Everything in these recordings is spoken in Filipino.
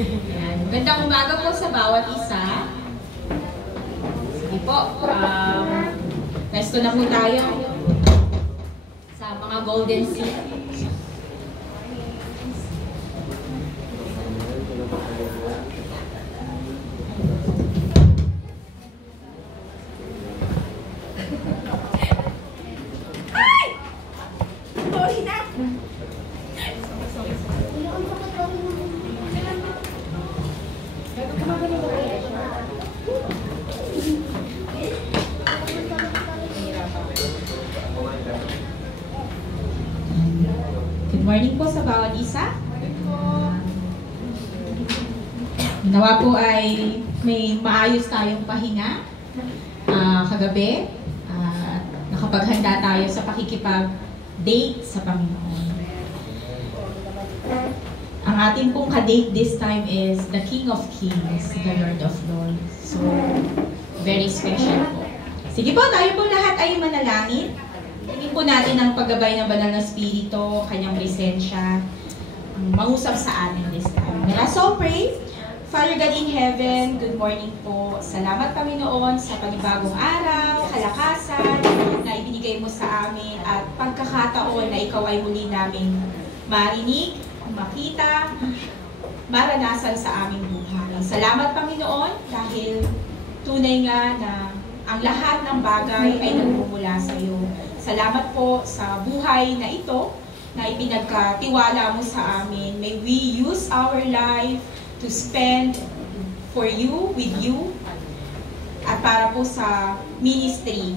Ayan. Magandang umaga po sa bawat isa. Sige po, resto na po tayo sa mga golden seat. Good morning po sa bawat isa. Nawa po ay may maayos tayong pahinga kagabi. Nakapaghanda tayo sa pakikipag-date sa Panginoon. Ang ating pong ka-date this time is the King of Kings, the Lord of Lords. So, very special po. Sige po, tayo po lahat ay manalangin. Tingin po natin ang paggabay ng Banal na Espiritu, kanyang presensya, mangusap sa atin this time. Let us all pray. Father God in heaven, good morning po. Salamat Panginoon sa panibagong araw, kalakasan na ibinigay mo sa amin at pagkakataon na ikaw ay muli namin marinig, makita, maranasan sa aming buhay. Salamat Panginoon dahil tunay nga na ang lahat ng bagay ay nagmumula sa iyo. Salamat po sa buhay na ito na ipinagkatiwala mo sa amin. May we use our life to spend for you, with you, at para po sa ministry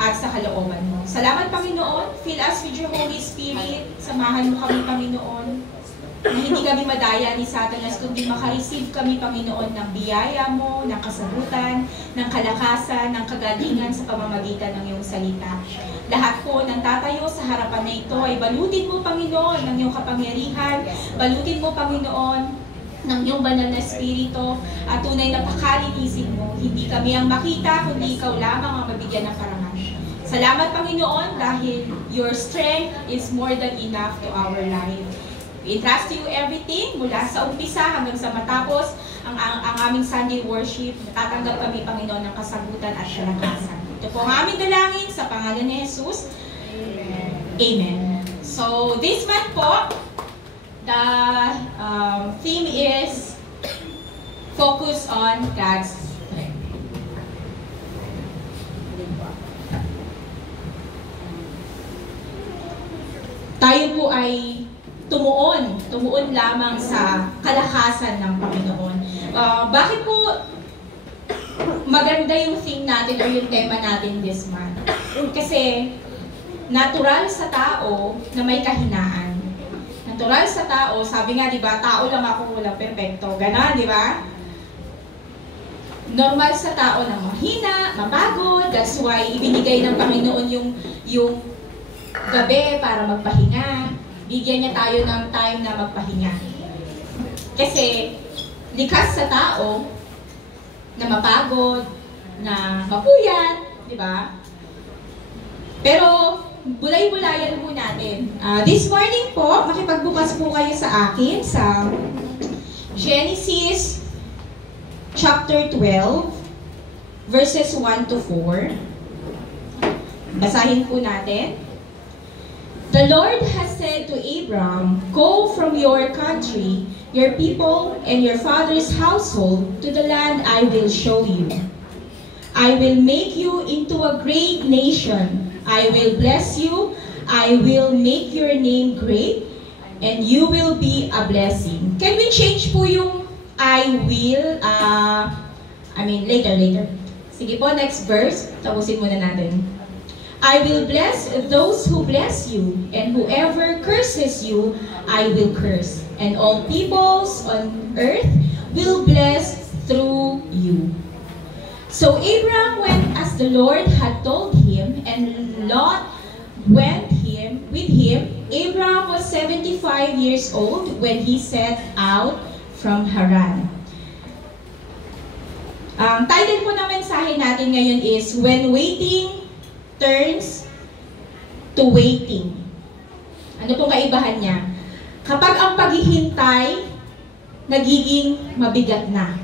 at sa kalooban mo. Salamat Panginoon. Fill us with your Holy Spirit. Samahan mo kami Panginoon. Na hindi kami madaya ni Satanas, kundi makareceive kami Panginoon ng biyaya mo, ng kasagutan, ng kalakasan, ng kagalingan sa pamamagitan ng iyong salita. Lahat po ng tatayo sa harapan na ito ay balutin mo Panginoon ng iyong kapangyarihan, balutin mo Panginoon ng iyong banal na espiritu at tunay na pakalinisin mo. Hindi kami ang makita, kundi ikaw lamang ang mabigyan ng karangan. Salamat Panginoon dahil your strength is more than enough to our life. We entrust to you everything mula sa umpisa hanggang sa matapos ang aming Sunday worship. Natatanggap kami Panginoon ng kasagutan at kalakasan. Ito po ang aming dalangin sa pangalan ni Jesus. Amen. Amen. So this month po, the theme is focus on God's strength. Tayo po ay tumuon lamang sa kalakasan ng Panginoon. Bakit po maganda yung theme natin o yung tema natin this month? Kasi natural sa tao na may kahinaan. Natural sa tao, sabi nga, di ba, tao lang ako, walang perfecto. Ganon, di ba? Normal sa tao na mahina, mapagod. That's why ibinigay ng Panginoon yung gabi para magpahinga. Bigyan niya tayo ng time na magpahinga. Kasi likas sa tao na mapagod, na mapuyat, di ba? Pero bulay-bulayan po natin. This morning po, makipagbukas po kayo sa akin sa Genesis chapter 12, verses 1 to 4. Basahin po natin. The Lord has said to Abram, go from your country, your people, and your father's household to the land I will show you. I will make you into a great nation. I will bless you. I will make your name great, and you will be a blessing. Can we change po yung I will? Later. Sige po, next verse. Tapusin muna natin. I will bless those who bless you, and whoever curses you, I will curse. And all peoples on earth will bless through you. So Abram went as the Lord had told him, and Lot went with him. Abram was 75 years old when he set out from Haran. Ang title po ng mensahe natin ngayon is When Waiting Turns to Waiting. Ano pong kaibahan niya? Kapag ang paghihintay nagiging mabigat na.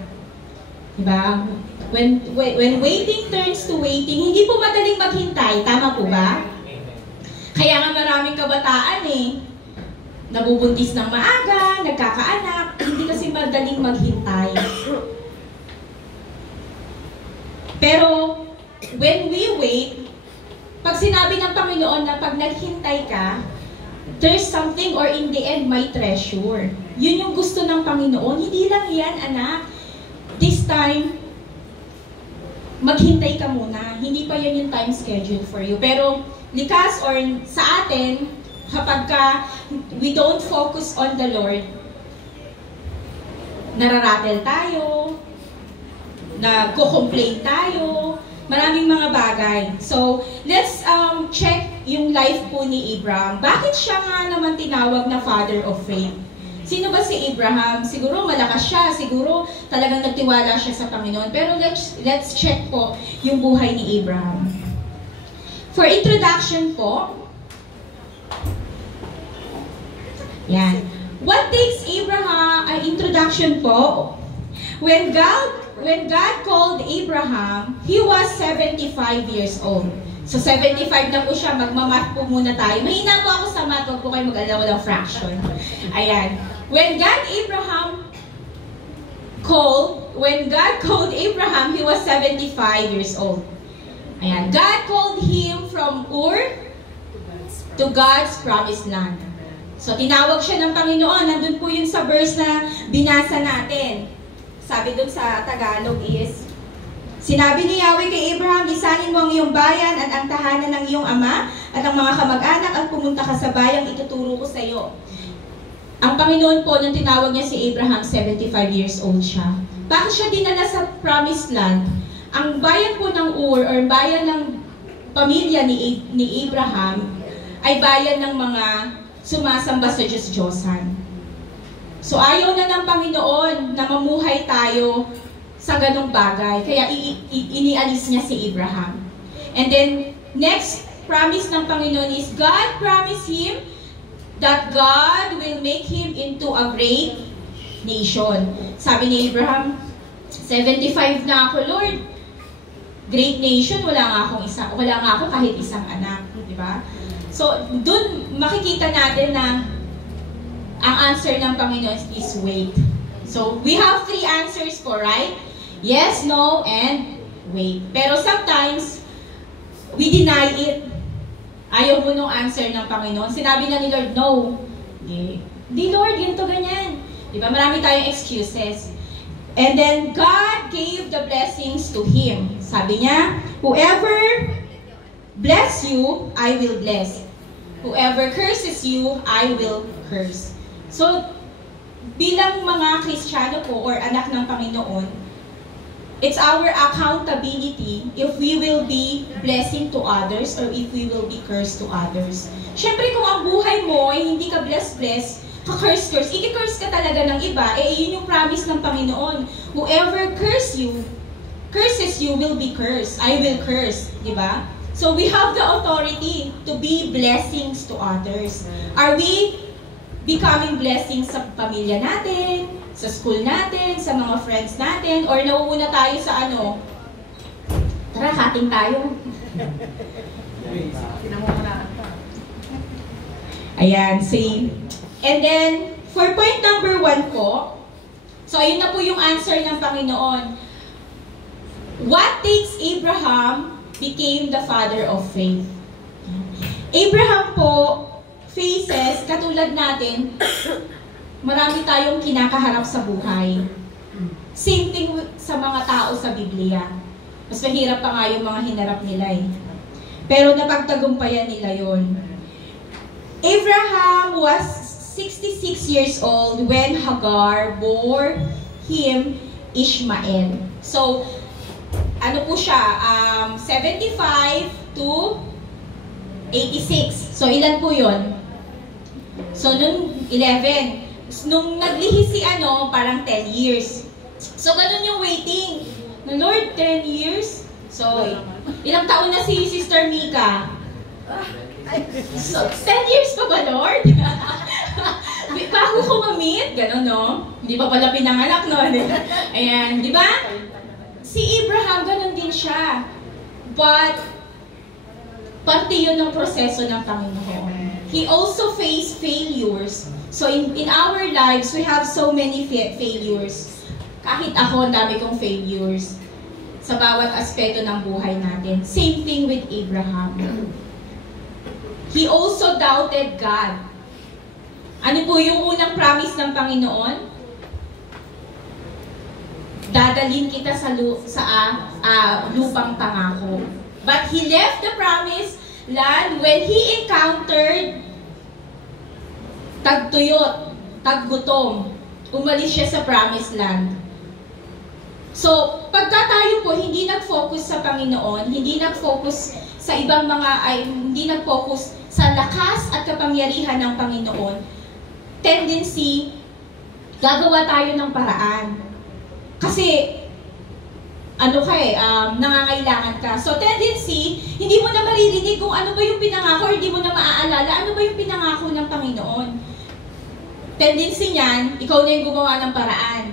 Diba? When waiting turns to waiting, hindi po madaling maghintay. Tama po ba? Kaya nga maraming kabataan nabubuntis ng maaga, nagkakaanak, hindi kasi madaling maghintay. Pero, when we wait, pag sinabi ng Panginoon na pag naghintay ka, there's something or in the end, may treasure. Yun yung gusto ng Panginoon. Hindi lang yan, anak. This time, maghintay ka muna. Hindi pa yan yung time schedule for you. Pero, likas or sa atin, kapag we don't focus on the Lord, nararatel tayo, nagko-complain tayo, maraming mga bagay. So, let's check yung life po ni Abraham. Bakit siya nga naman tinawag na father of faith? Sino ba si Abraham? Siguro malakas siya, siguro talagang nagtiwala siya sa Panginoon. Pero let's check po yung buhay ni Abraham. For introduction po, yan. What takes Abraham, introduction po, when God called Abraham, he was 75 years old. So 75 na po siya, magmamath po muna tayo. Mahina po ako sa math, huwag po kayo mag-alala, walang fraction. Ayan. When God called Abraham, he was 75 years old. Ayan. God called him from Ur to God's promised land. So, tinawag siya ng Panginoon. Nandun po yun sa verse na binasa natin. Sabi dun sa Tagalog is, sinabi ni Yahweh kay Abraham, lisanin mo ang iyong bayan at ang tahanan ng iyong ama at ang mga kamag-anak at pumunta ka sa bayang ituturo ko sa iyo. Ang Panginoon po, nung tinawag niya si Abraham, 75 years old siya. Bakit siya dinala sa promised land? Ang bayan po ng Ur, or bayan ng pamilya ni Abraham, ay bayan ng mga sumasamba sa Diyos-Diyosan. So ayaw na ng Panginoon na mamuhay tayo sa ganong bagay. Kaya inialis niya si Abraham. And then, next promise ng Panginoon is God promised him that God will make him into a great nation. Sabi ni Abraham, 75 na ako, Lord. Great nation, wala nga ako kahit isang anak. Diba? So, dun makikita natin na ang answer ng Panginoon is wait. So, we have 3 answers po, right? Yes, no, and wait. Pero sometimes, we deny it. Ayaw mo nung answer ng Panginoon. Sinabi na ni Lord, no. Di Lord, ganito, ganyan. Diba? Marami tayong excuses. And then, God gave the blessings to him. Sabi niya, whoever bless you, I will bless. Whoever curses you, I will curse. So, bilang mga Kristiyano po or anak ng Panginoon, it's our accountability if we will be blessing to others or if we will be cursed to others. Siyempre, kung ang buhay mo ay hindi ka bless, ka-curse, i-curse ka talaga ng iba, yun yung promise ng Panginoon. Whoever curses you will be cursed. I will curse. Diba? So we have the authority to be blessings to others. Are we becoming blessings sa pamilya natin, sa school natin, sa mga friends natin, or nauuna tayo sa tara, cutting tayo. Ayan, see. And then, for point number 1 po, so ayun na po yung answer ng Panginoon. What takes Abraham became the father of faith? Abraham po faces, katulad natin, marami tayong kinakaharap sa buhay. Same thing sa mga tao sa Biblia. Mas mahirap pa nga yung mga hinarap nila Pero napagtagumpayan nila yon. Abraham was 66 years old when Hagar bore him Ishmael. So, ano po siya? 75 to 86. So, ilan po yun? So, nung 11. Nung naglihi si parang 10 years. So, ganun yung waiting. No, Lord, 10 years? So, ilang taon na si Sister Mika? So, 10 years pa ba, Lord? Bago ko sungamit, gano'n, no? Hindi pa pala pinanganak, no? Ayan, di ba? Si Abraham, gano'n din siya. But, parte yun ng proseso ng Panginoon. He also faced failures. So, in our lives, we have so many failures. Kahit ako, ang dami kong failures sa bawat aspeto ng buhay natin. Same thing with Abraham. He also doubted God. Ano po yung unang promise ng Panginoon? Dadalhin kita sa lupang pangako. But he left the promised land when he encountered tagtuyot, taggutom. Umalis siya sa promised land. So, pagka tayo po hindi nag-focus sa Panginoon, hindi nag-focus sa ibang hindi nag-focus sa lakas at kapangyarihan ng Panginoon, tendency, gagawa tayo ng paraan. Kasi, nangangailangan ka. So, tendency, hindi mo na maririnig kung ano ba yung pinangako, or hindi mo na maaalala ano ba yung pinangako ng Panginoon. Tendency niyan, ikaw na yung gumawa ng paraan.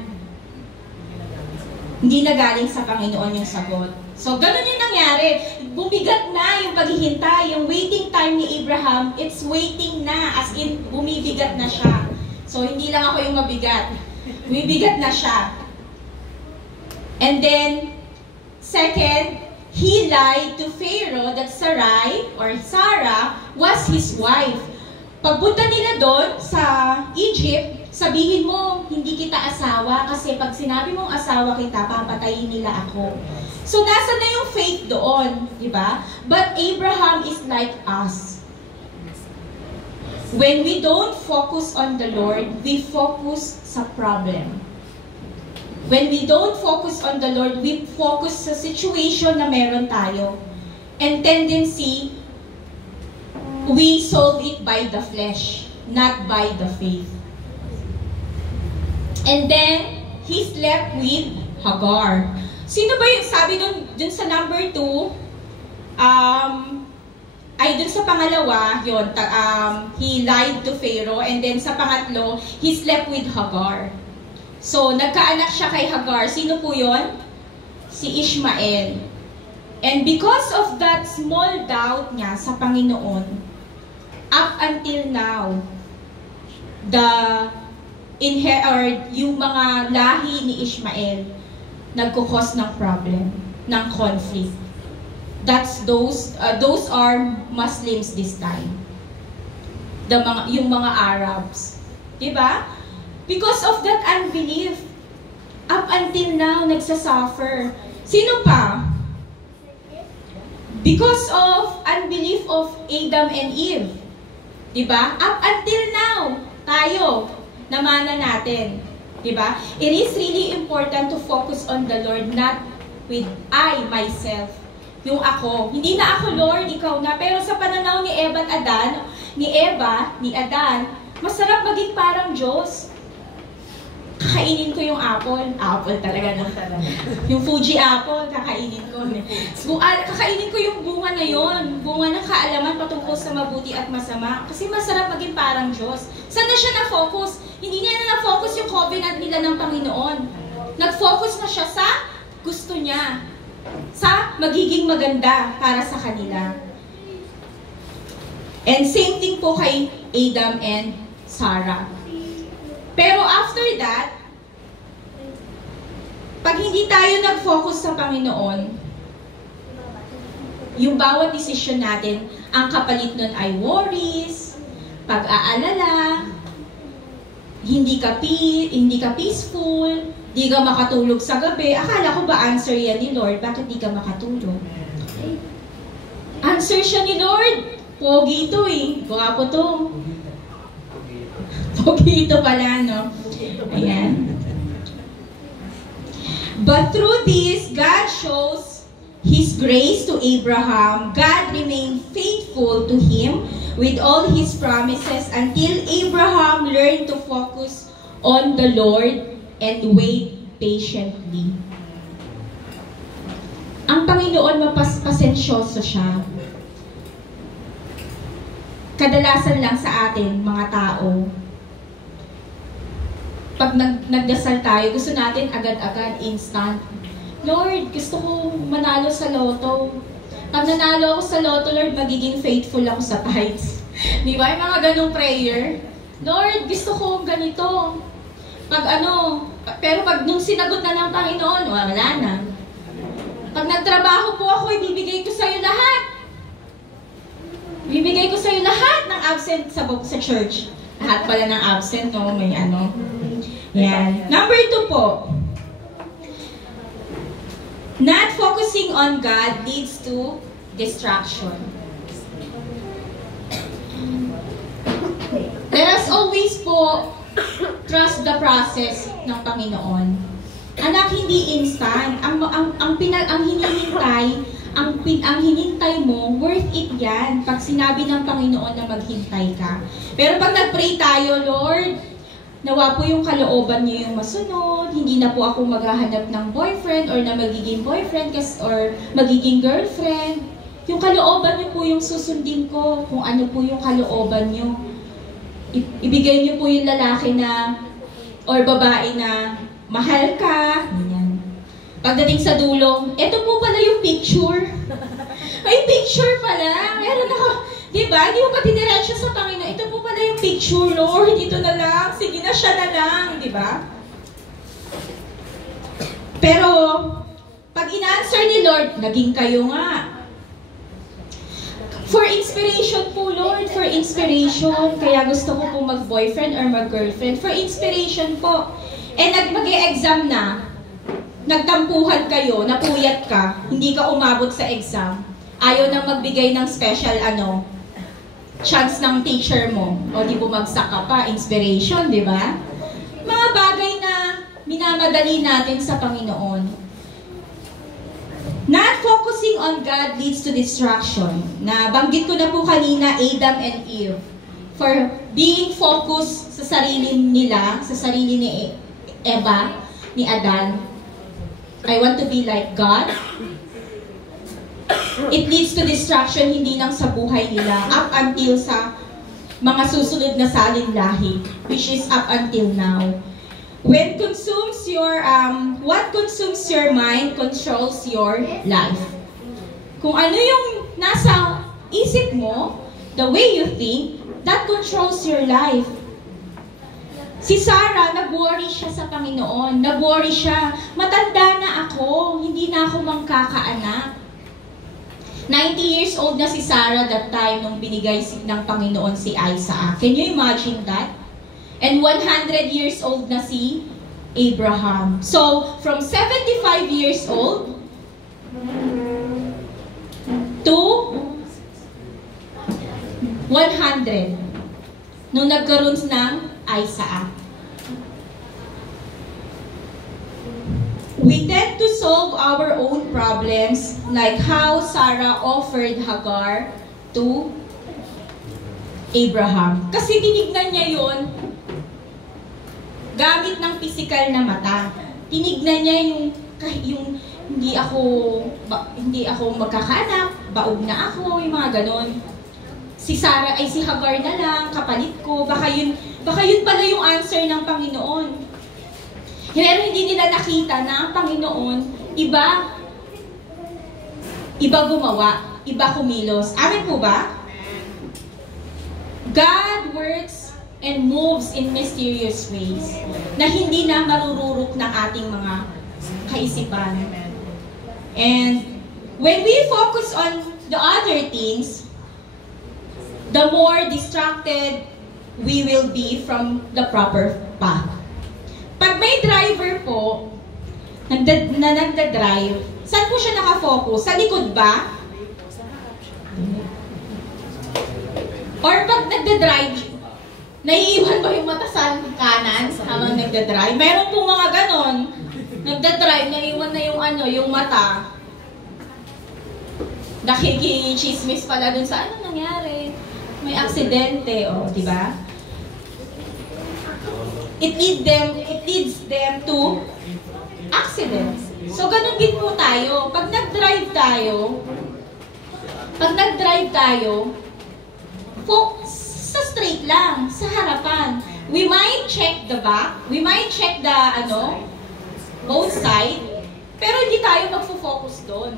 Hindi na galing sa Panginoon yung sagot. So, ganun yung nangyari. Bumigat na yung paghihintay, yung waiting time ni Abraham, it's waiting na, as in, bumibigat na siya. So, hindi lang ako yung mabigat. Bumibigat na siya. And then, second, he lied to Pharaoh that Sarai, or Sarah, was his wife. Pagpunta nila doon sa Egypt, sabihin mo, hindi kita asawa kasi pag sinabi mong asawa kita, papatayin nila ako. So, nasa na yung faith doon, di ba? But Abraham is like us. When we don't focus on the Lord, we focus sa problem. When we don't focus on the Lord, we focus sa situation na meron tayo. And tendency, we solve it by the flesh, not by the faith. And then, he slept with Hagar. Sino ba yung sabi dun sa number 2? Dun sa pangalawa, yun, he lied to Pharaoh. And then sa pangatlo, he slept with Hagar. So, nagkaanak siya kay Hagar. Sino po yun? Si Ishmael. And because of that small doubt niya sa Panginoon, up until now, yung mga lahi ni Ishmael nagkukos ng problem, ng conflict. Those are Muslims this time. Yung mga Arabs. Diba? Because of that unbelief, up until now, nagsasuffer. Sino pa? Because of unbelief of Adam and Eve. Diba? Up until now, tayo, namana natin. Diba? It is really important to focus on the Lord, not with I, myself. Yung ako. Hindi na ako, Lord, ikaw na. Pero sa pananaw ni Eva at Adan, ni Adan, masarap maging parang Diyos. Kakainin ko yung apple. Apple talaga na. Yung Fuji apple, kakainin ko. Kakainin ko yung bunga na yon, bunga ng kaalaman patungkol sa mabuti at masama. Kasi masarap maging parang Diyos. Saan na siya na-focus? Hindi niya na na-focus yung covenant nila ng Panginoon. Nag-focus na siya sa gusto niya. Sa magiging maganda para sa kanila. And same thing po kay Adam and Sarah. Pero after that, pag hindi tayo nag-focus sa Panginoon, yung bawat desisyon natin, ang kapalit nun ay worries, pag-aalala, hindi ka peaceful, hindi ka makatulog sa gabi. Akala ko ba answer yan ni Lord? Bakit di ka makatulog? Answer siya ni Lord. Pogi ito eh. Gwapo to. Pogi ito pala, no? Ayan. But through this, God shows His grace to Abraham. God remained faithful to him with all His promises until Abraham learned to focus on the Lord and wait patiently. Ang Panginoon, mapasensyoso siya. Kadalasan lang sa atin, mga tao, pag nagdasal tayo, gusto natin agad-agad, instant. Lord, gusto ko manalo sa loto. Pag nanalo ako sa loto, Lord, magiging faithful ako sa tithes. Di ba? Yung mga ganong prayer. Lord, gusto ko ganito. Pero pag nung sinagot na ng Panginoon, wala na. Pag nagtrabaho po ako, ibibigay ko sa'yo lahat. Ibibigay ko sa'yo lahat ng absent sa church. Lahat pala ng absent, no? May ano. Yan. Number 2 po. Not focusing on God leads to distraction. Let us always po trust the process ng Panginoon. Anak, hindi instant. Ang hinintay mo, worth it yan. Pag sinabi ng Panginoon na maghintay ka. Pero pag nag-pray tayo, Lord, nawa po yung kalooban niyo yung masunod, hindi na po ako maghahanap ng boyfriend or na magiging boyfriend or magiging girlfriend. Yung kalooban niyo po yung susundin ko, kung ano po yung kalooban niyo. Ibigay niyo po yung lalaki na or babae na mahal ka. Ganyan. Pagdating sa dulo, eto po pala yung picture. May picture pala. Meron ako. Diba? Hindi mo pa diniretso sa Panginoon. Ito po pala yung picture, Lord. Ito na lang. Sige na, siya na lang. Diba? Pero, pag in-answer ni Lord, naging kayo nga. For inspiration po, Lord. For inspiration. Kaya gusto ko po mag-boyfriend or mag-girlfriend. For inspiration po. And mag-e-exam na. Nagtampuhan kayo, napuyat ka, hindi ka umabot sa exam. Ayaw nang magbigay ng special chance ng teacher mo. O di bumagsak ka pa, inspiration, di ba? Mga bagay na minamadali natin sa Panginoon. Not focusing on God leads to distraction. Nabanggit ko na po kanina, Adam and Eve. For being focused sa sarili nila, sa sarili ni Eva, ni Adan. I want to be like God. It leads to distraction hindi lang sa buhay nila up until sa mga susunod na salinlahi, which is up until now. What consumes your mind controls your life. Kung ano yung nasa isip mo, the way you think, that controls your life. Si Sarah, nag-worry siya sa Panginoon. Nag-worry siya, matanda na ako, hindi na ako mangkakaanak. 90 years old na si Sarah that time nung binigay ng Panginoon si Isaac. Can you imagine that? And 100 years old na si Abraham. So, from 75 years old to 100 nung nagkaroon ng Isaac. We tend to solve our own problems like how Sarah offered Hagar to Abraham. Kasi tinignan niya yun gamit ng physical na mata. Tinignan niya yung hindi ako magkakaanak, baog na ako, yung mga ganon. Si Sarah ay si Hagar na lang, kapalit ko, baka yun pala yung answer ng Panginoon. Pero hindi nila nakita na ang Panginoon, iba gumawa, iba kumilos. Amin po ba? God works and moves in mysterious ways na hindi na marururok ng ating mga kaisipan. And when we focus on the other things, the more distracted we will be from the proper path. Pag may driver po na nagda-drive, saan po siya nakafocus? Sa likod ba? Or pag nagda-drive, naiiwan ba yung mata sa kanan habang nagda-drive? Meron po mga ganon. Nagda-drive, naiiwan na yung mata. Nakikichismis pala dun sa ano nangyari. May aksidente, di ba? It leads them to accidents. So, ganun din po tayo. Pag nag-drive tayo, sa straight lang, sa harapan. We might check the back, we might check the, both side, pero hindi tayo magfo-focus doon.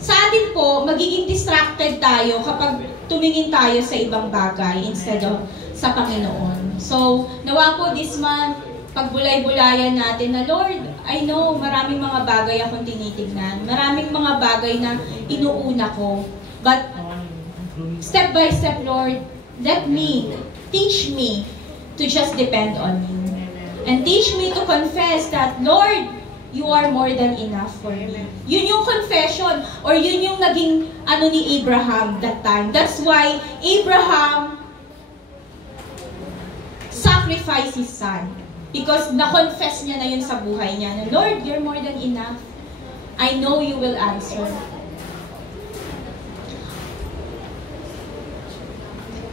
Sa atin po, magiging distracted tayo kapag tumingin tayo sa ibang bagay instead of sa Panginoon. So, nawa po this month, pagbulay-bulayan natin na, Lord, I know maraming mga bagay akong tinitignan, maraming mga bagay na inuuna ko, but step by step, Lord, teach me to just depend on you. And teach me to confess that, Lord, you are more than enough for me. Yun yung confession, or yun yung naging ni Abraham that time. That's why Abraham sacrificed his son. Because na-confess niya na yun sa buhay niya, na, Lord, you're more than enough. I know you will answer.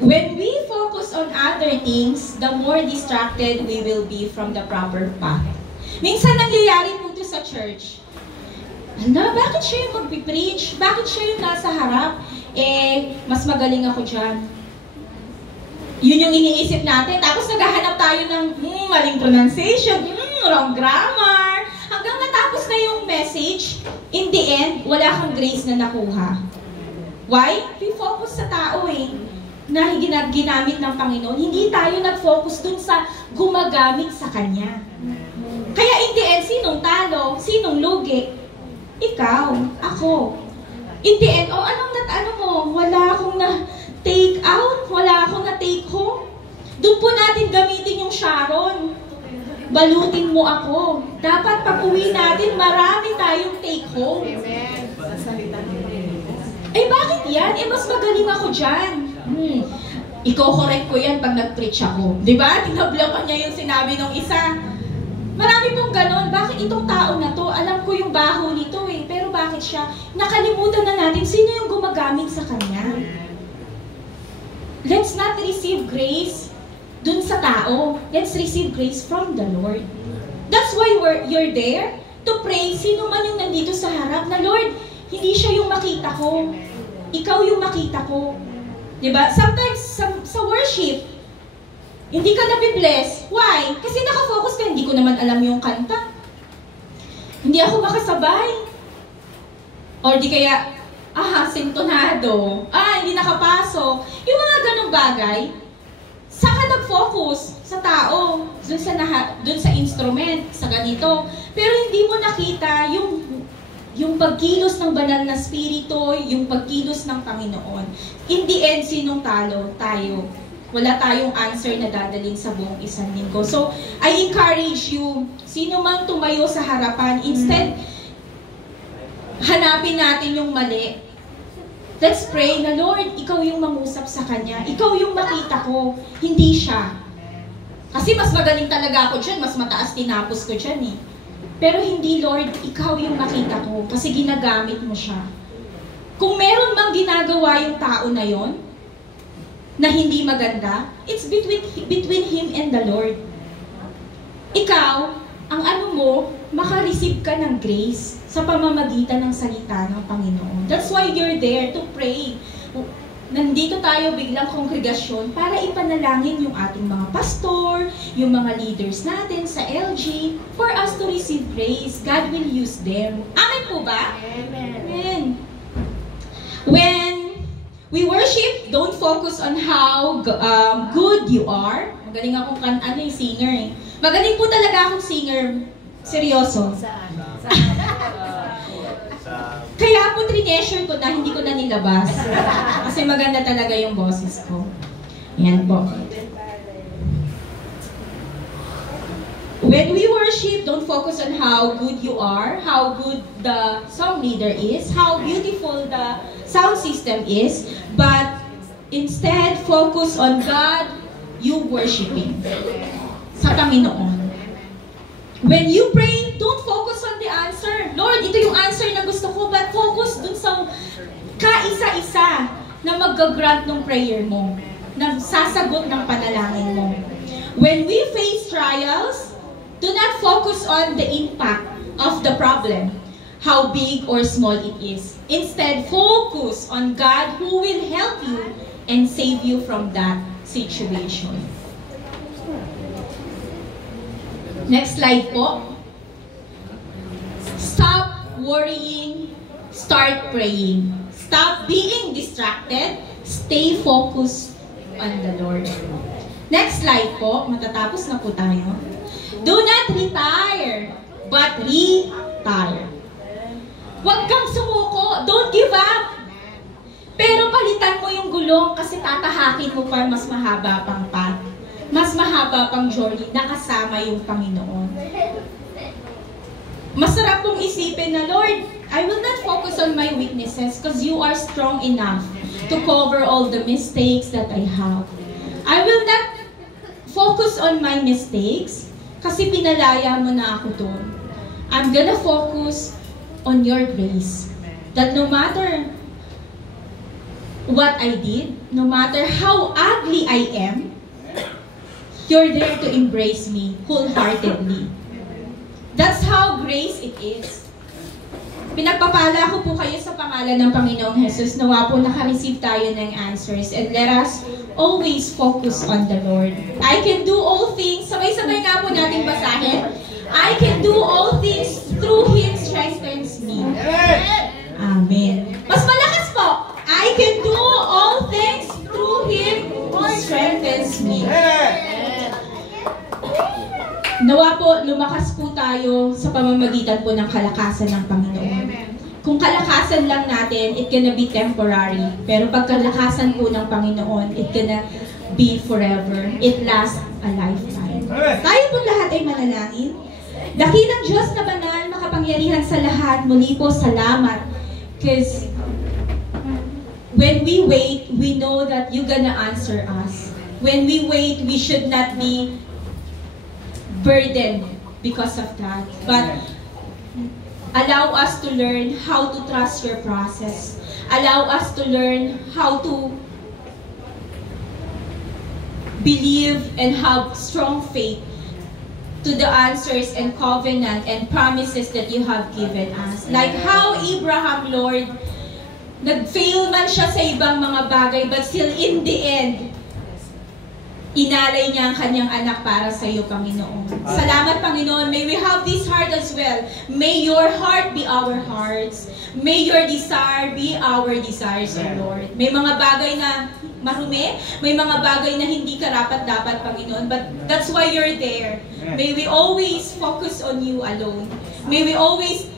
When we focus on other things, the more distracted we will be from the proper path. Minsan nangyayari po ito sa church. Bakit siya yung magpipreach? Bakit siya yung nasa harap? Mas magaling ako dyan. Yun yung iniisip natin. Tapos naghahanap tayo ng maling pronunciation, wrong grammar. Hanggang natapos na yung message, in the end, wala kang grace na nakuha. Why? We focus sa tao na ginamit ng Panginoon. Hindi tayo nag-focus dun sa gumagamit sa Kanya. Kaya in the end, sinong talo? Sinong lugi? Ikaw, ako. In the end, wala akong na-take out, wala akong na-take home. Doon po natin gamitin yung Sharon. Balutin mo ako. Dapat pag uwi natin, marami tayong take home. Bakit yan? Mas magaling ako dyan. Iko-correct ko yan pag nag-preach ako. Diba? Tinablakan niya yung sinabi ng isa. Marami pong ganon. Bakit itong tao na to? Alam ko yung baho nito pero bakit siya? Nakalimutan na natin sino yung gumagamit sa kanya. Let's not receive grace dun sa tao. Let's receive grace from the Lord. That's why you're there to pray. Sino man yung nandito sa harap na, Lord, hindi siya yung makita ko. Ikaw yung makita ko. Diba? Sometimes, sa worship, hindi ka nabibless. Why? Kasi nakafocus ka, hindi ko naman alam yung kanta. Hindi ako makasabay. Or di kaya, sintonado. Hindi nakapasok. Yung mga ganong bagay, saan ka nag-focus? Sa tao, dun sa instrument, sa ganito. Pero hindi mo nakita yung pagkilos ng banal na spirito, yung pagkilos ng Panginoon. In the end, sinong talo? Tayo. Wala tayong answer na dadalhin sa buong isang linggo. So, I encourage you, sino mang tumayo sa harapan, instead, hanapin natin yung mali. Let's pray na, Lord, ikaw yung mangusap sa kanya. Ikaw yung makita ko, hindi siya. Kasi mas magaling talaga ako dyan, mas mataas tinapos ko dyan Pero hindi, Lord, ikaw yung makita ko kasi ginagamit mo siya. Kung meron mang ginagawa yung tao na yon na hindi maganda, it's between him and the Lord. Ikaw, ang maka-receive ka ng grace sa pamamagitan ng salita ng Panginoon. That's why you're there to pray. Nandito tayo biglang kongregasyon para ipanalangin yung ating mga pastor, yung mga leaders natin sa LG, for us to receive grace. God will use them. Amen po ba? Amen. When we worship, don't focus on how good you are. Magaling akong singer Magaling po talaga akong singer. Seryoso. Kaya po trineasure ko na hindi ko na nilabas. Kasi maganda talaga yung boses ko. Yan po. When we worship, don't focus on how good you are, how good the song leader is, how beautiful the sound system is, but instead focus on God you worshiping. Sa Panginoon. When you pray, don't focus on the answer. Lord, ito yung answer na gusto ko, but focus dun sa kaisa-isa na mag-grant ng prayer mo, na sasagot ng panalangin mo. When we face trials, do not focus on the impact of the problem, how big or small it is. Instead, focus on God who will help you and save you from that situation. Next slide po. Stop worrying, start praying. Stop being distracted, stay focused on the Lord. Next slide po, matatapos na po tayo. Do not retire, but retire. Huwag kang sumuko, don't give up. Pero palitan mo yung gulong kasi tatahakin mo pa mas mahaba pang path. Mas mahaba pang journey na kasama yung Panginoon. Masarap kong isipin na, Lord, I will not focus on my weaknesses because you are strong enough to cover all the mistakes that I have. I will not focus on my mistakes kasi pinalaya mo na ako doon. I'm gonna focus on your grace. That no matter what I did, no matter how ugly I am, you're there to embrace me wholeheartedly. That's how grace it is. Pinagpapala ko po kayo sa pangalan ng Panginoong Jesus. Nawa po naka-receive tayo ng answers. And let us always focus on the Lord. I can do all things. Sabay-sabay nga po natin basahin. I can do all things through Him strengthens me. Amen. Mas malakas po. I can do all things through Him who strengthens me. Nawa po, lumakas po tayo sa pamamagitan po ng kalakasan ng Panginoon. Kung kalakasan lang natin, it gonna be temporary. Pero pag kalakasan po ng Panginoon, it gonna be forever. It lasts a lifetime. Tayo po lahat ay manalangin. Dakilang Diyos na banal, makapangyarihan sa lahat, muli po salamat. Because when we wait, we know that you're gonna answer us. When we wait, we should not be burdened because of that. But allow us to learn how to trust your process. Allow us to learn how to believe and have strong faith to the answers and covenant and promises that you have given us. Like how Abraham, Lord, nag-fail man siya sa ibang mga bagay, but still in the end, inalay niya ang kanyang anak para sa iyo, Panginoon. Salamat, Panginoon. May we have this heart as well. May your heart be our hearts. May your desire be our desires, O Lord. May mga bagay na marumi, may mga bagay na hindi karapat-dapat, Panginoon. But that's why you're there. May we always focus on you alone. May we always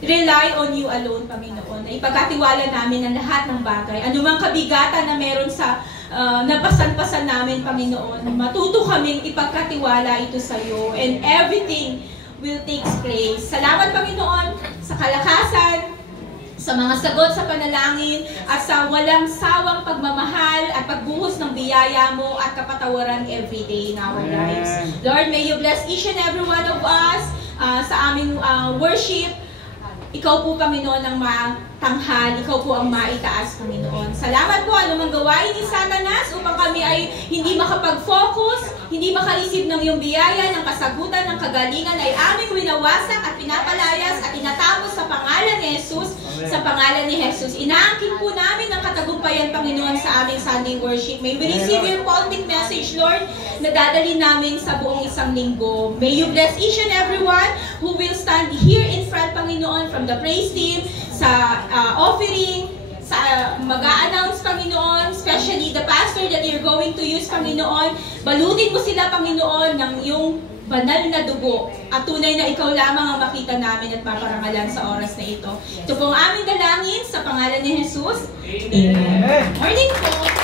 rely on you alone, Panginoon. Na ipagkatiwala namin ang lahat ng bagay. Anumang kabigatan na meron sa napasan-pasan namin, Panginoon. Matuto kaming ipagkatiwala ito sa iyo. And everything will take place. Salamat, Panginoon, sa kalakasan, sa mga sagot sa panalangin, at sa walang sawang pagmamahal at pagbuhos ng biyaya mo at kapatawaran every day in our lives. Lord, may you bless each and every one of us sa aming worship. Ikaw po, Panginoon, ang matanghal. Ikaw po ang maitaas, Panginoon. Salamat po, anumang gawain ni Satanas upang kami ay hindi makapag-focus, hindi makareceive ng iyong biyaya, ng kasagutan, ng kagalingan, ay aming winawasak at pinapalayas at tinatapos sa pangalan ni Jesus. Sa pangalan ni Jesus. Inaangkin po namin ang katagumpayan, Panginoon, sa aming Sunday worship. May we receive your positive message, Lord, na dadalhin namin sa buong isang linggo. May you bless each and everyone who will stand here in front, Panginoon, from the praise team, sa offering, sa mag-a-announce, Panginoon, especially the pastor that you're going to use, Panginoon. Balutin mo sila, Panginoon, ng iyong banal na dugo at tunay na ikaw lamang ang makita namin at paparangalan sa oras na ito. Ito pong aming dalangin sa pangalan ni Jesus. Amen. Morning po.